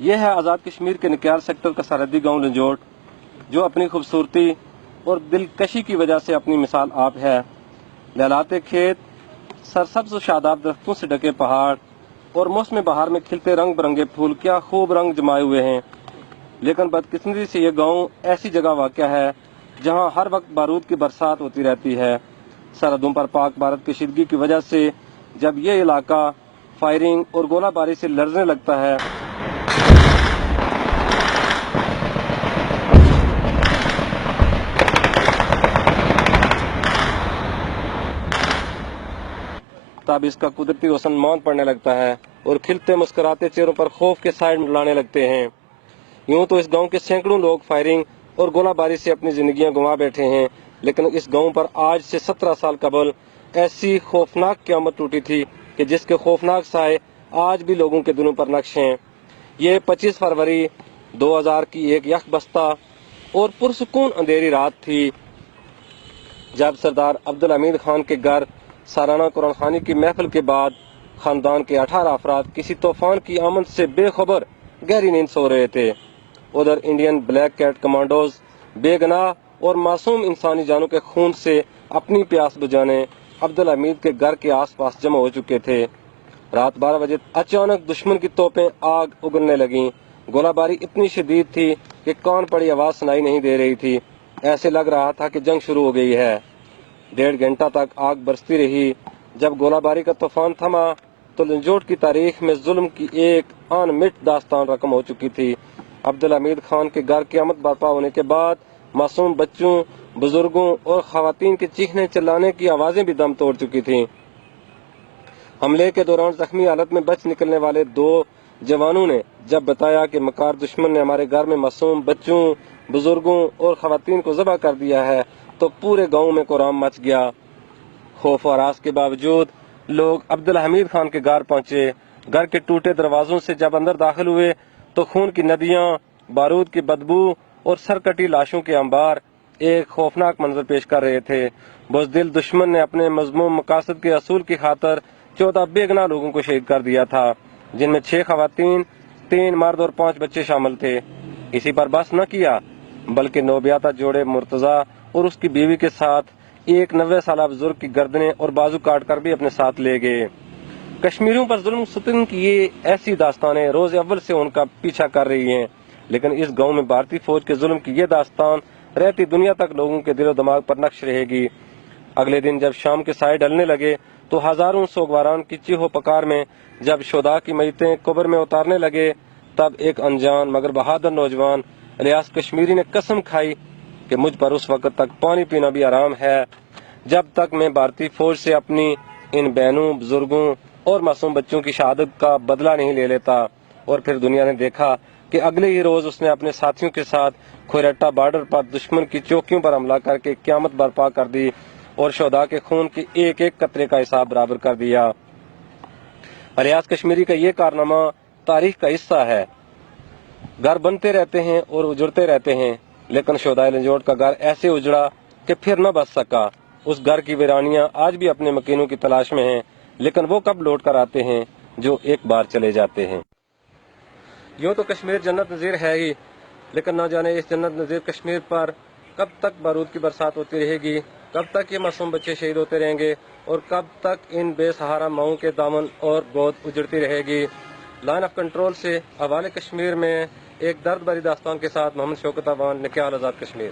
یہ ہے آزاد کشمیر کے نکیال سیکٹر کا سرحدی گاؤں لنجوٹ، جو اپنی خوبصورتی اور دلکشی کی وجہ سے اپنی مثال آپ ہے۔ لہلاتے کھیت، سرسبز و شاداب درختوں سے ڈھکے پہاڑ اور موسم بہار میں کھلتے رنگ برنگے پھول کیا خوب رنگ جمائے ہوئے ہیں۔ لیکن بدقسمتی سے یہ گاؤں ایسی جگہ واقع ہے جہاں ہر وقت بارود کی برسات ہوتی رہتی ہے۔ سرحدوں پر پاک بھارت کشیدگی کی وجہ سے جب یہ علاقہ فائرنگ اور گولہ باری سے لرزنے لگتا ہے تب اس کا قدرتی حسن ماند پڑنے لگتا ہے اور کھلتے مسکراتے چہروں پر خوف کے سائے لانے لگتے ہیں۔ یوں تو اس گاؤں کے سینکڑوں لوگ فائرنگ اور گولہ باری سے اپنی زندگیاں گنوا بیٹھے ہیں، لیکن اس گاؤں پر آج سے 17 سال قبل ایسی خوفناک قیامت ٹوٹی تھی کہ جس کے خوفناک سائے آج بھی لوگوں کے دلوں پر نقش ہیں۔ یہ 25 فروری 2000 کی ایک یک بستہ اور پرسکون اندھیری رات تھی جب سردار عبدالحمید خان کے گھر سالانہ قرآن خوانی کی محفل کے بعد خاندان کے 18 افراد کسی طوفان کی آمد سے بے خبر گہری نیند سو رہے تھے۔ ادھر انڈین بلیک کیٹ کمانڈوز بے گناہ اور معصوم انسانی جانوں کے خون سے اپنی پیاس بجانے عبدالحمید کے گھر کے آس پاس جمع ہو چکے تھے۔ رات 12 بجے اچانک دشمن کی توپیں آگ اگلنے لگیں۔ گولہ باری اتنی شدید تھی کہ کان پڑی آواز سنائی نہیں دے رہی تھی۔ ایسے لگ رہا تھا کہ جنگ شروع ہو گئی ہے۔ 1.5 گھنٹہ تک آگ برستی رہی۔ جب گولہ باری کا طوفان تھما تو لنجوٹ کی تاریخ میں ظلم کی ایک ان مٹ داستان رقم ہو چکی تھی۔ عبدالحمید خان کے گھر قیامت برپا ہونے کے بعد معصوم بچوں، بزرگوں اور خواتین کے چیخنے چلانے کی آوازیں بھی دم توڑ چکی تھیں۔ حملے کے دوران زخمی حالت میں بچ نکلنے والے 2 جوانوں نے جب بتایا کہ مکار دشمن نے ہمارے گھر میں معصوم بچوں، بزرگوں اور خواتین کو ذبح کر دیا ہے تو پورے گاؤں میں کوہرام مچ گیا۔ خوف و ہراس کے باوجود لوگ عبدالحمید خان کے گھر پہنچے۔ گھر کے ٹوٹے دروازوں سے جب اندر داخل ہوئے تو خون کی ندیاں، بارود کی بدبو اور سرکٹی لاشوں کے انبار ایک خوفناک منظر پیش کر رہے تھے۔ بزدل دشمن نے اپنے مذموم مقاصد کے حصول کی خاطر 14 بے گناہ لوگوں کو شہید کر دیا تھا، جن میں 6 خواتین، 3 مرد اور 5 بچے شامل تھے۔ اسی پر بس نہ کیا بلکہ نوبیاتا جوڑے مرتضیٰ اور اس کی بیوی کے ساتھ ایک 90 سالہ بزرگ کی گردنیں اور بازو کاٹ کر بھی اپنے ساتھ لے گئے۔ کشمیریوں پر ظلم ستم کی یہ ایسی داستانیں روز اول سے ان کا پیچھا کر رہی ہیں، لیکن اس گاؤں میں بھارتی فوج کے ظلم کی یہ داستان رہتی دنیا تک لوگوں کے دل و دماغ پر نقش رہے گی۔ اگلے دن جب شام کے سائے ڈلنے لگے تو ہزاروں سوگواران کی چیخو پکار میں جب شہداء کی میتیں قبر میں اتارنے لگے، تب ایک انجان مگر بہادر نوجوان الیاس کشمیری نے قسم کھائی کہ مجھ پر اس وقت تک پانی پینا بھی حرام ہے جب تک میں بھارتی فوج سے اپنی ان بہنوں، بزرگوں اور معصوم بچوں کی شہادت کا بدلہ نہیں لے لیتا۔ اور پھر دنیا نے دیکھا کہ اگلے ہی روز اس نے اپنے ساتھیوں کے ساتھ کھوریٹا بارڈر پر دشمن کی چوکیوں پر حملہ کر کے قیامت برپا کر دی اور شہداء کے خون کے ایک ایک قطرے کا حساب برابر کر دیا۔ الیاس کشمیری کا یہ کارنامہ تاریخ کا حصہ ہے۔ گھر بنتے رہتے ہیں اور اجڑتے رہتے ہیں، لیکن شہدائے لنجوٹ کا گھر ایسے اجڑا کہ پھر نہ بچ سکا۔ اس گھر کی ویرانیاں آج بھی اپنے مکینوں کی تلاش میں ہیں، لیکن وہ کب لوٹ کر آتے ہیں جو ایک بار چلے جاتے ہیں۔ یوں تو کشمیر جنت نظیر ہے ہی، لیکن نہ جانے اس جنت نظیر کشمیر پر کب تک بارود کی برسات ہوتی رہے گی، کب تک یہ معصوم بچے شہید ہوتے رہیں گے اور کب تک ان بے سہارا ماؤں کے دامن اور گود اجڑتی رہے گی۔ لائن آف کنٹرول سے حوالے کشمیر میں ایک درد بھری داستان کے ساتھ محمد شوکت اوان، نکیال آزاد کشمیر۔